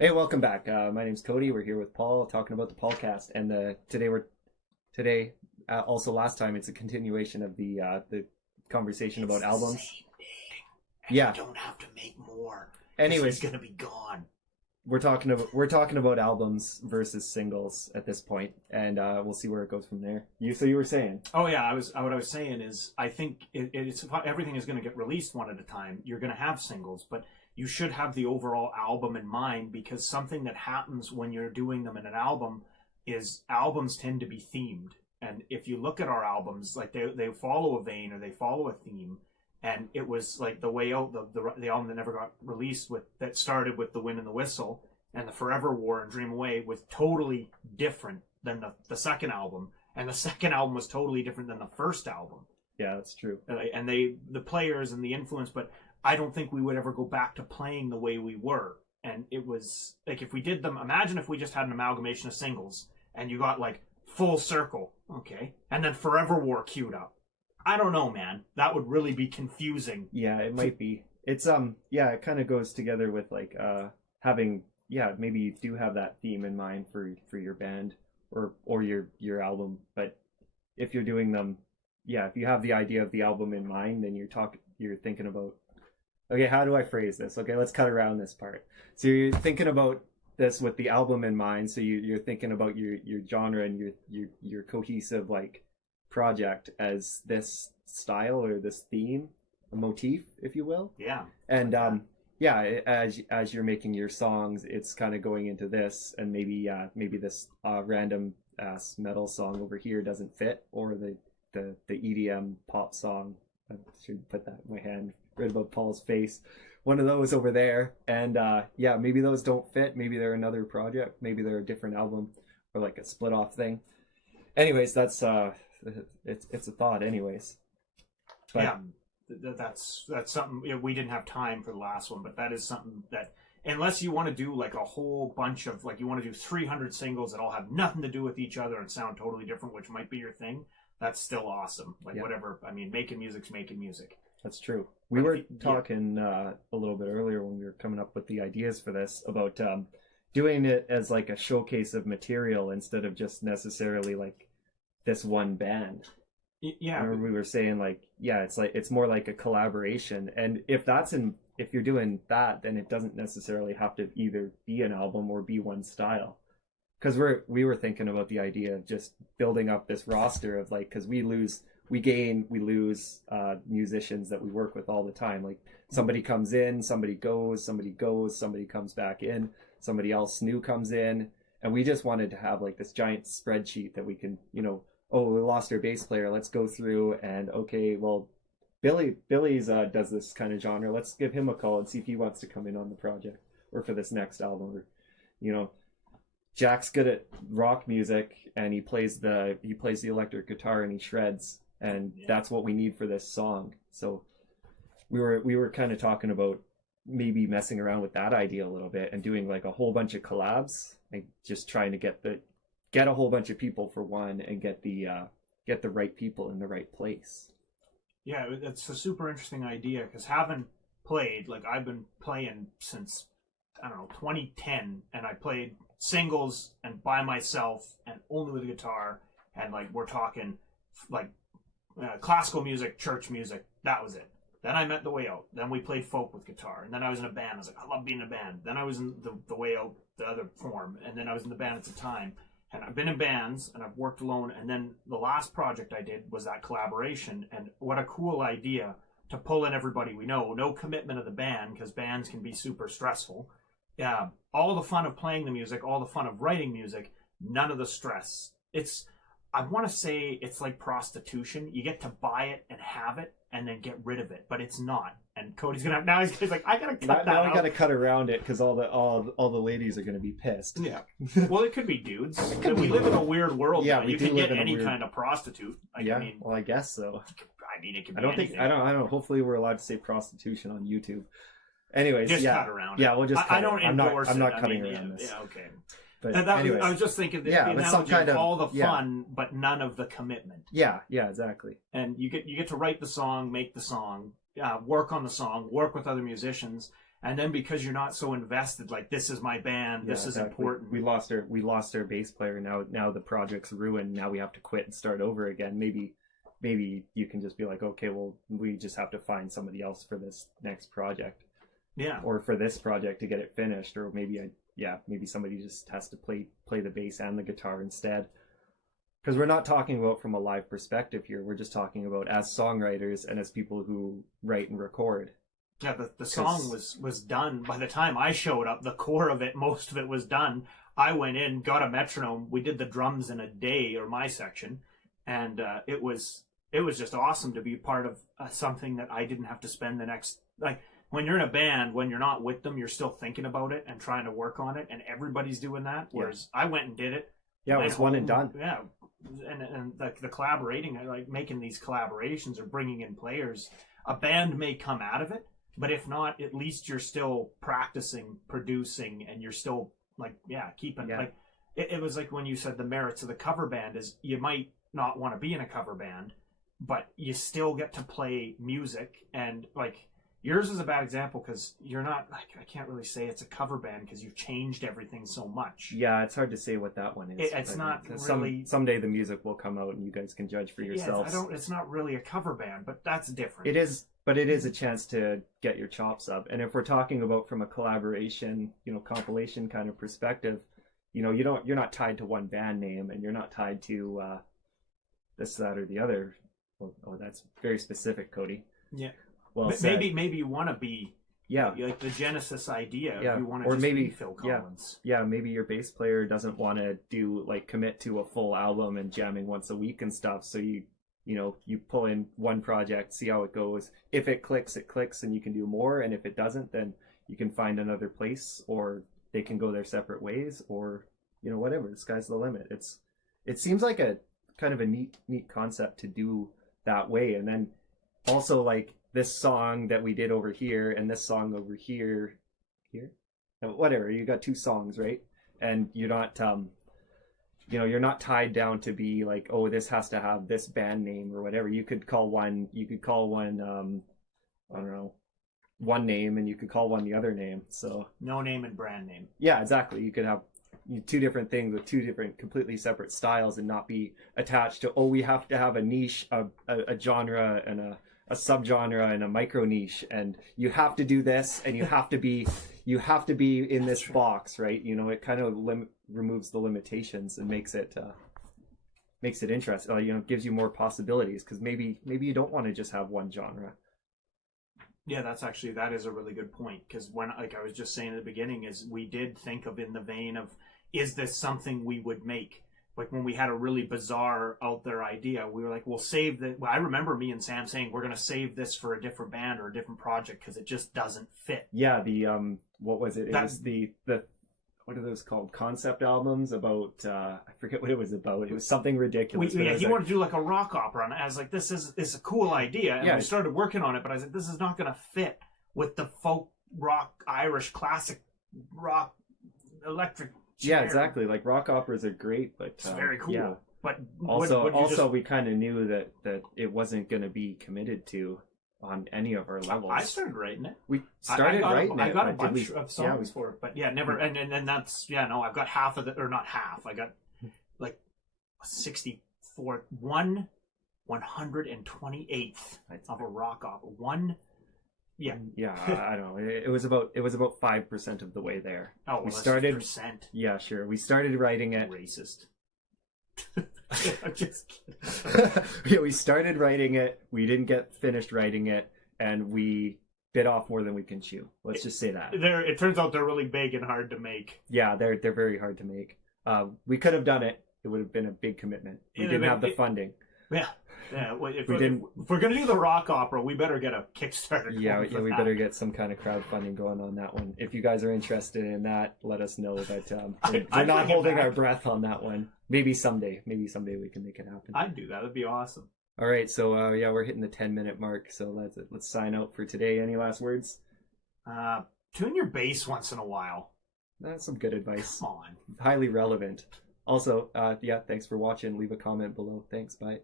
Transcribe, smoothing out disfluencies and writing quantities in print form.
Hey, welcome back. My name's Cody. We're here with Paul talking about the Paulcast, and today also last time it's a continuation of the conversation about albums. Same thing, and Yeah. you don't have to make more. Anyways, He's gonna be gone. we're talking about albums versus singles at this point, and we'll see where it goes from there. You were saying? Oh yeah, what I was saying is I think it's everything is going to get released one at a time. You're going to have singles, but you should have the overall album in mind, because something that happens when you're doing them in an album is albums tend to be themed. And if you look at our albums, like they follow a vein or they follow a theme. And it was like The Way Out, the album that never got released, that started with The Wind and the Whistle, and The Forever War and Dream Away was totally different than the second album. And the second album was totally different than the first album. Yeah, that's true. And the players and the influence, but I don't think we would ever go back to playing the way we were. And it was like, if we did them, imagine if we just had an amalgamation of singles and you got like Full Circle, okay, and then Forever War queued up. I don't know, man. That would really be confusing. Yeah, it might be. It's yeah, it kind of goes together with like having, yeah, maybe you do have that theme in mind for your band or your album, but if you're doing them, yeah, if you have the idea of the album in mind, then you're thinking about, okay, how do I phrase this? Okay, let's cut around this part. So you're thinking about this with the album in mind, so you're thinking about your genre and your cohesive like project as this style or this theme, a motif, if you will. Yeah. And yeah, as you're making your songs, it's kind of going into this, and maybe this random ass metal song over here doesn't fit, or the EDM pop song. I should put that in my hand right above Paul's face. One of those over there, and yeah, maybe those don't fit. Maybe they're another project. Maybe they're a different album, or like a split off thing. Anyways, that's it's a thought. Anyways, but, yeah, that's something. You know, we didn't have time for the last one, but that is something that, unless you want to do like a whole bunch of, like, you want to do 300 singles that all have nothing to do with each other and sound totally different, which might be your thing, that's still awesome. Like, yeah. Whatever. I mean, making music's making music. That's true. We were talking a little bit earlier when we were coming up with the ideas for this about doing it as like a showcase of material instead of just necessarily like this one band. Yeah. Remember we were saying like, yeah, it's more like a collaboration. And if you're doing that, then it doesn't necessarily have to either be an album or be one style. Because we were thinking about the idea of just building up this roster of like, because we lose musicians that we work with all the time. Like somebody comes in, somebody goes, somebody comes back in, somebody else new comes in, and we just wanted to have like this giant spreadsheet that we can, oh, we lost our bass player, let's go through and, okay, well, Billy's does this kind of genre, let's give him a call and see if he wants to come in on the project or for this next album. Or Jack's good at rock music and he plays the electric guitar and he shreds, and that's what we need for this song. So we were kind of talking about maybe messing around with that idea a little bit and doing like a whole bunch of collabs and just trying to get a whole bunch of people for one and get the right people in the right place. Yeah, it's a super interesting idea, because having played, like, I've been playing since, I don't know, 2010, and I played singles and by myself and only with a guitar, and like we're talking like classical music, church music, that was it. Then I met The Way Out, then we played folk with guitar, and then I was in a band. I was like, I love being in a band. Then I was in the Way Out, the other form, and then I was in the band at the time. And I've been in bands and I've worked alone, and then the last project I did was that collaboration. And what a cool idea to pull in everybody we know. No commitment of the band, because bands can be super stressful. Yeah, all the fun of playing the music, all the fun of writing music, none of the stress. I want to say it's like prostitution. You get to buy it and have it and then get rid of it, but it's not. And Cody's gonna now he's like, I gotta cut that now out. I gotta cut around it because all the ladies are gonna be pissed. Yeah. Well, it could be dudes. We live in a weird world. Yeah, now. we You do can live get in a any weird... kind of prostitute. Well, I guess so. I mean, it could be I don't anything. think I don't. Hopefully, we're allowed to say prostitution on YouTube. Anyways, just yeah, cut around. Yeah, we'll just. I don't endorse it. I'm not cutting around this. Yeah, okay. But anyways, I was just thinking that the analogy of all the fun, but none of the commitment. Yeah, exactly. And you get to write the song, make the song, work on the song, work with other musicians, And then because you're not so invested, like, this is my band, this is important. We lost our bass player. Now the project's ruined. Now we have to quit and start over again. Maybe you can just be like, okay, well, we just have to find somebody else for this next project. Yeah. Or for this project to get it finished. Or maybe somebody just has to play the bass and the guitar instead. Because we're not talking about from a live perspective here. We're just talking about as songwriters and as people who write and record. Yeah, the song was done. By the time I showed up, the core of it, most of it was done. I went in, got a metronome. We did the drums in a day, or my section. And it was just awesome to be part of something that I didn't have to spend the next... Like, when you're in a band, when you're not with them, you're still thinking about it and trying to work on it. And everybody's doing that. Whereas I went and did it. Yeah, it was one and done. Yeah. And the collaborating, like making these collaborations or bringing in players, a band may come out of it. But if not, at least you're still practicing, producing, and you're still keeping like it was like when you said the merits of the cover band is you might not want to be in a cover band, but you still get to play music. And like yours is a bad example because you're not like, I can't really say it's a cover band because you've changed everything so much. Yeah, it's hard to say what that one is. It's not really. Someday the music will come out and you guys can judge for yourselves. It's not really a cover band, but that's different. It is. But it is a chance to get your chops up. And if we're talking about from a collaboration, compilation kind of perspective, you're not tied to one band name and you're not tied to this, that, or the other. Oh, that's very specific, Cody. Yeah. Well, maybe you want to be. Yeah. Like the Genesis idea. Yeah. You want to be Phil Collins. Yeah. Maybe your bass player doesn't want to commit to a full album and jamming once a week and stuff. So you pull in one project, see how it goes. If it clicks, and you can do more. And if it doesn't, then you can find another place, or they can go their separate ways, or whatever. The sky's the limit. It seems like a kind of a neat concept to do that way. And then also like this song that we did over here and this song over here, whatever. You got two songs, right? And you're not you're not tied down to be like, oh, this has to have this band name or whatever. You could call one, I don't know, one name, and you could call one the other name. So no name and brand name. Yeah, exactly. You could have two different things with two different, completely separate styles, and not be attached to, oh, we have to have a niche, a genre, and a subgenre and a micro niche, and you have to do this, and you have to be in this box, right? It kind of removes the limitations and makes it interesting. Gives you more possibilities, because maybe you don't want to just have one genre. Yeah, that is a really good point, because when, like I was just saying at the beginning, is we did think of in the vein of, is this something we would make? Like when we had a really bizarre out there idea, we were like, we'll save that. I remember me and Sam saying, we're going to save this for a different band or a different project because it just doesn't fit. Yeah, what was it? It was the what are those called? Concept albums about, I forget what it was about. It was something ridiculous. He wanted to do like a rock opera, and I was like, this is a cool idea. And we started working on it, but I was like, this is not going to fit with the folk rock, Irish classic rock, electric chair. Yeah, exactly. Like rock operas are great, but it's very cool. Yeah. But we kind of knew that it wasn't going to be committed to on any of our levels. I started writing it. We started writing it. I got a bunch of songs for it, but never. And that's I've got half of or not half. I got like 64 128th of a rock opera. Yeah. Yeah, I don't know. It was about 5% of the way there. Oh, well, we started. Percent. Yeah, sure. We started writing it. Racist. I'm just kidding. Yeah, we started writing it. We didn't get finished writing it, and we bit off more than we can chew. Let's just say that. It turns out they're really big and hard to make. Yeah, they're very hard to make. We could have done it. It would have been a big commitment. We didn't have the funding. Yeah. Yeah, if we're going to do the rock opera, we better get a Kickstarter. Yeah, we better get some kind of crowdfunding going on that one. If you guys are interested in that, let us know. But we're not holding our breath on that one. Maybe someday we can make it happen. I'd do that. That'd be awesome. All right, so we're hitting the 10-minute mark. So let's sign out for today. Any last words? Tune your bass once in a while. That's some good advice. Come on. Highly relevant. Also, thanks for watching. Leave a comment below. Thanks. Bye.